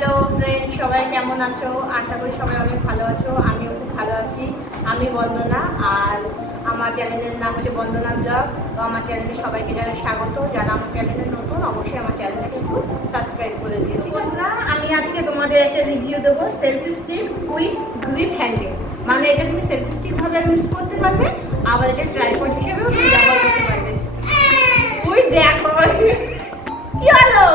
Hello friend, সবাই কেমন আছো? আশা করি সবাই অনেক ভালো আছো। আমিও খুব ভালো আছি। আমি বন্দনা, আর আমার চ্যানেলের নাম হচ্ছে বন্দনা ব্লগ। তো আমার চ্যানেলে সবাইকে জানাই স্বাগত। যারা আমার চ্যানেলে নতুন, অবশ্যই আমার চ্যানেলটাকে একটু সাবস্ক্রাইব করে দিও, ঠিক আছে? আমি আজকে তোমাদের একটা রিভিউ দেবো selfie stick with grip handle. মানে এটা তুমি সেলফি স্টিক ভাবে ইউজ করতে পারবে, আবার এটা ট্রাইপড হিসেবেও তুমি ব্যবহার করতে পারবে। ওই দেখো কি হলো,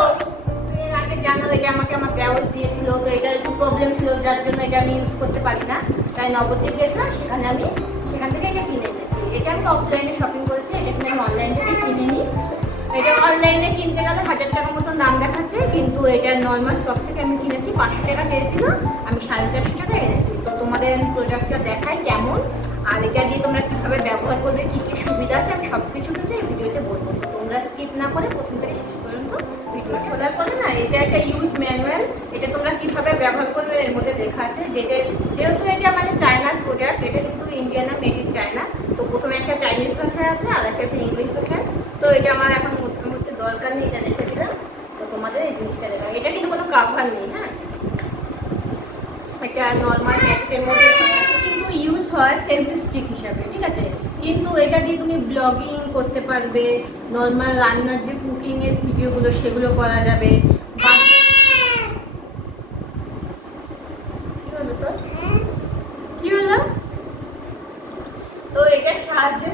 জানো এটা আমাকে আমার দেওয়ার দিয়েছিল, তো এটার একটু প্রবলেম ছিল, যার জন্য এটা আমি ইউজ করতে পারি না। তাই নবদ্বীপ গেছিলাম, সেখান থেকে এটা কিনে এনেছি। এটা আমি অফলাইনে শপিং করেছি, এটা কিন্তু আমি অনলাইন থেকে কিনে নিই। এটা অনলাইনে কিনতে গেলে 1000 টাকার মতো দাম দেখাচ্ছে, কিন্তু এটা নর্মাল শপ থেকে আমি কিনেছি। 500 টাকা চেয়েছিল, আমি 450 টাকা এনেছি। তো তোমাদের আমি প্রোডাক্টটা দেখাই কেমন, আর এটা দিয়ে তোমরা কীভাবে ব্যবহার করবে, কী কী সুবিধা আছে, আমি সব কিছু কিন্তু এই ভিডিওতে বলবো। তোমরা স্কিপ না করে প্রথম থেকে শেষ পর্যন্ত ভিডিও খোলার পরে না, এটা একটা ইউজ ম্যানুয়াল। এটা তোমরা কীভাবে ব্যবহার করবে এর মধ্যে লেখা আছে। যেহেতু এটা মানে চায়নার প্রোডাক্ট, এটা কিন্তু ইন্ডিয়ান না, মেড ইন চায়না। তো প্রথমে একটা চাইনিজ ভাষায় আছে, আর একটা আছে ইংলিশ ভাষায়। তো এটা আমার এখন মোটামুটি দরকার নেই, এটা রেখে দিলাম। তো তোমাদের এই জিনিসটা দেখা, এটা কিন্তু কোনো কাভার নেই, হ্যাঁ, এটা নর্মাল প্যাকেটের মধ্যে কিন্তু ইউজ হয় সেলফি স্টিক হিসাবে, ঠিক আছে? কিন্তু এটা দিয়ে তুমি ব্লগিং করতে পারবে, নর্মাল রান্নার যে কুকিংয়ের ভিডিওগুলো সেগুলো করা যাবে। কি হলো তোর, কি হলো? তো এটার সাহায্যে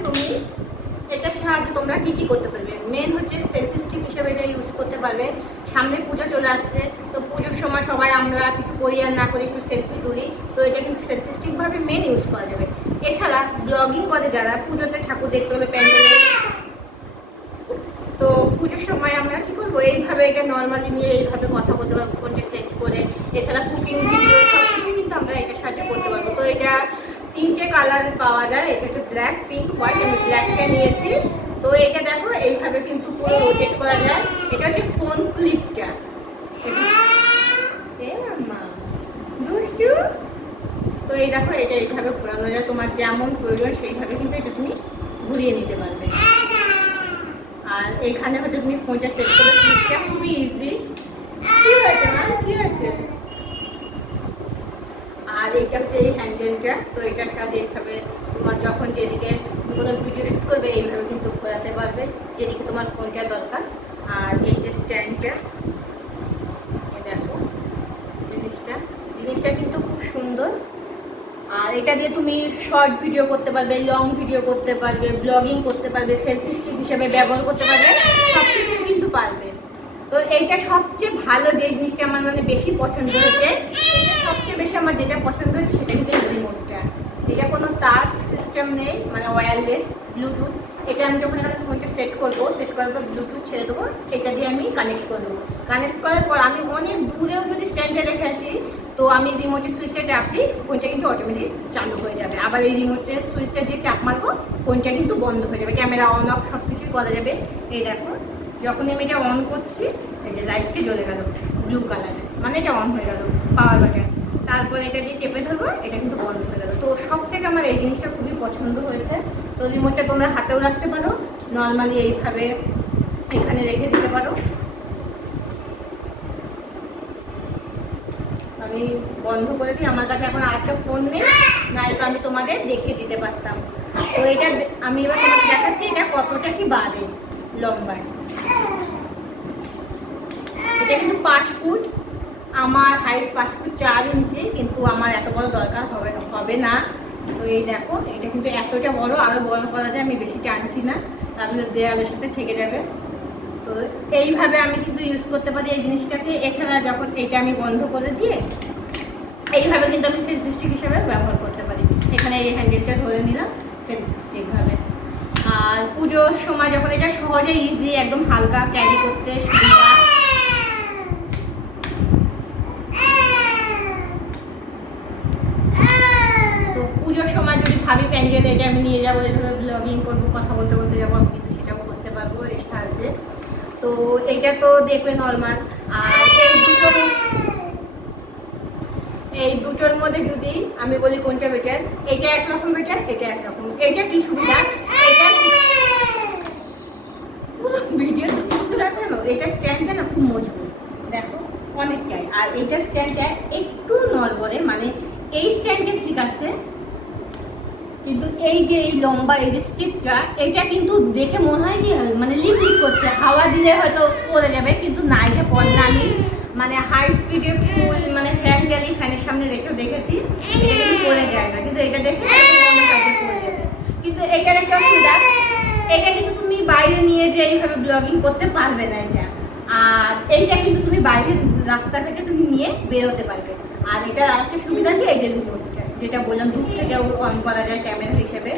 তোমরা কি কি করতে পারবে। মেন হচ্ছে সেলফি স্টিক হিসেবে এটা ইউজ করতে পারবে। সামনে পুজো চলে আসছে, তো পুজোর সময় সবাই আমরা কিছু করি আর না করি একটু সেলফি তুলি, তো এটা কিন্তু সেলফি স্টিকভাবে মেন ইউজ করা যাবে। এছাড়া ব্লগিং করে যারা, পুজোতে ঠাকুর দেখতে হলে প্যান্ডেলে, তো পুজোর সময় আমরা কি করবো, এইভাবে এটা নর্মালি নিয়ে এইভাবে কথা বলতে পারবো ফোনটা সেট করে। এছাড়া কুকিং ভিডিও সব কিছু কিন্তু আমরা এটার সাহায্যে করতে পারবো। তো এটা 3টে কালার পাওয়া যায়, এটা হচ্ছে ব্ল্যাক, পিঙ্ক, হোয়াইট। আমি ব্ল্যাকটা নিয়েছি। তো এটা দেখো এইভাবে কিন্তু পুরো রোটেট করা যায়। এটা হচ্ছে ফোন ক্লিপটা। দুষ্টু, তো এই দেখো এটা এইভাবে ঘোরানো যায়, তোমার যেমন প্রয়োজন সেইভাবে কিন্তু এটা তুমি ঘুরিয়ে নিতে পারবে। আর এইখানে হচ্ছে তুমি ফোনটা সেট করে, ক্লিপটা খুবই ইজি। কি হয়েছে মা, কি হয়েছে? আর এইটা হচ্ছে এই হ্যান্ডেলটা, তো এটার সাহায্যে এইভাবে তোমার যখন যেদিকে তুমি কোনো ভিডিও শ্যুট করবে এইভাবে কিন্তু ঘোরাতে পারবে যেদিকে তোমার ফোনটা দরকার। আর এই যে স্ট্যান্ডটা, দেখো জিনিসটা কিন্তু খুব সুন্দর। আর এটা দিয়ে তুমি শর্ট ভিডিও করতে পারবে, লং ভিডিও করতে পারবে, ব্লগিং করতে পারবে, সেলফি স্টিক হিসেবে ব্যবহার করতে পারবে, সব কিছু কিন্তু পারবে। তো এইটা সবচেয়ে ভালো যে জিনিসটা আমার মানে বেশি পছন্দ হয়েছে, সবচেয়ে বেশি আমার যেটা পছন্দ হয়েছে সেটা কিন্তু রিমোটটা। এটা কোনো টাচ সিস্টেম নেই, মানে ওয়্যারলেস ব্লুটুথ। এটা আমি যখন এখানে ফোনটা সেট করবো, সেট করার পর ব্লুটুথ ছেড়ে দেবো, এটা দিয়ে আমি কানেক্ট করে দেবো। কানেক্ট করার পর আমি অনেক দূরেও যদি স্ট্যান্ডটা রেখে আসি, তো আমি রিমোটের সুইচটা চাপ দিই, ফোনটা কিন্তু অটোমেটিক চালু হয়ে যাবে। আবার এই রিমোটের সুইচটা যে চাপ মারবো, ফোনটা কিন্তু বন্ধ হয়ে যাবে। ক্যামেরা অন অফ সব কিছুই করা যাবে। এই দেখো, যখনই আমি এটা অন করছি, এই যে লাইটটি জ্বলে গেল ব্লু কালারে, মানে এটা অন হয়ে গেল পাওয়ার বাটন। তারপরে এটা যে চেপে ধরবো, এটা কিন্তু বন্ধ হয়ে গেল। তো সব থেকে আমার এই জিনিসটা খুবই পছন্দ হয়েছে। তো রিমোটটা তোমরা হাতেও রাখতে পারো, নর্মালি এইভাবে এখানে রেখে দিতে পারো। আমি বন্ধ করে দিই, আমার কাছে এখন আরেকটা ফোন নেই, নয়তো আমি তোমাদের দেখিয়ে দিতে পারতাম। তো এটা আমি এবার তোমাকে দেখাচ্ছি এটা কতটা কি বাড়ে লম্বায়। এটা কিন্তু 5 ফুট, আমার হাইট 5 ফুট 4 ইঞ্চি, কিন্তু আমার এত বড় দরকার হবে না। তো এই দেখো, এটা কিন্তু এতটা বড়, আরও বড় করা যায়, আমি বেশি টানছি না, তাহলে দেয়ালের সাথে থেকে যাবে। তো এইভাবে আমি কিন্তু ইউজ করতে পারি এই জিনিসটাকে। এছাড়া যখন এটা আমি বন্ধ করে দিয়ে এইভাবে কিন্তু আমি সেলফি স্টিক হিসাবে ব্যবহার করতে পারি। এখানে এই হ্যান্ডেলটা ধরে নিলাম সেলফি স্টিকভাবে। আর পুজোর সময় যখন এটা সহজে ইজি, একদম হালকা ক্যারি করতে সুবিধা। তো পুজোর সময় যদি ভাবি প্যান্ডেলে এটা আমি নিয়ে যাবো, এইভাবে ব্লগিং করবো, কথা বলতে বলতে যাবো, আমি কিন্তু সেটাও করতে পারবো এর সাহায্যে। তো এইটা তো দেখবে নর্মাল। আর এই দুটোর মধ্যে যদি আমি বলি কোনটা বেটার, এটা একরকম বেটার, এটা একরকম। এটা কি সুবিধা, এটা ভিডিও রাখে না, এটা স্ট্যান্ডটা না খুব মজবুত। দেখো অনেকটাই। আর এইটা স্ট্যান্ডটা একটু নড়বড়ে, মানে এই স্ট্যান্ডটা ঠিক আছে, কিন্তু এই যে এই লম্বা এই যে স্টিকটা, এটা কিন্তু দেখে মনে হয় কি মানে লিক করছে, হাওয়া দিলে হয়তো পড়ে যাবে, কিন্তু না, এটা পড়ে না। আমি মানে হাই স্পিডে ফুল মানে ফ্যান চালিয়ে ফ্যানের সামনে রেখেও দেখেছি, এটা কিন্তু পড়ে যায় না, কিন্তু এটা দেখে মনে হয় যে পড়ে যাবে। কিন্তু এটার একটা অসুবিধা, এটা কিন্তু তুমি বাইরে নিয়ে যে এইভাবে ব্লগিং করতে পারবে না এটা। আর এইটা কিন্তু তুমি বাইরের রাস্তা থেকে তুমি নিয়ে বেরোতে পারবে। আর এটার আরেকটা সুবিধা কি, এই যে রিমোটটা, যেটা বললাম দূর থেকেও অন করা যায় ক্যামেরা হিসেবে।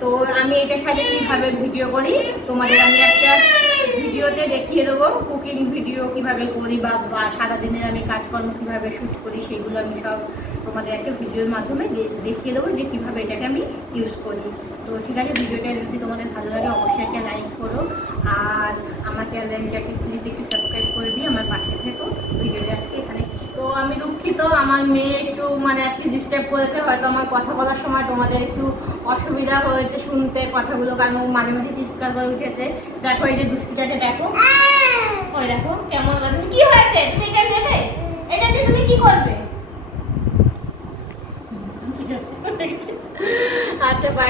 তো আমি এটার সাথে কীভাবে ভিডিও করি তোমাদের আমি একটা ভিডিওতে দেখিয়ে দেবো, কুকিং ভিডিও কীভাবে করি বা সারাদিনের আমি কাজকর্ম কীভাবে শ্যুট করি, সেগুলো আমি সব তোমাদের একটা ভিডিওর মাধ্যমে দেখিয়ে দেবো যে কীভাবে এটাকে আমি ইউজ করি। তো ঠিক আছে, ভিডিওটা যদি তোমাদের ভালো লাগে অবশ্যই একটা লাইক করো, আর আমার চ্যানেলটাকে প্লিজ একটু সাবস্ক্রাইব করে দিই, আমার পাশে থেকো। ভিডিওটা আজকে এখানে। তো আমি দুঃখিত, আমার মেয়ে একটু মানে আজকে ডিস্টার্ব করেছে, হয়তো আমার কথা বলার সময় তোমাদের একটু অসুবিধা হয়েছে শুনতে কথাগুলো, কারণ মাঝে মাঝে চিৎকার করে উঠেছে। দেখো এই যে দুষ্টিটাকে দেখো, ওই দেখো কেমন, কি হয়েছে, তুমি এটা নেবে, এটা দিয়ে তুমি কি করবে? ঠিক আছে, আচ্ছা বাই।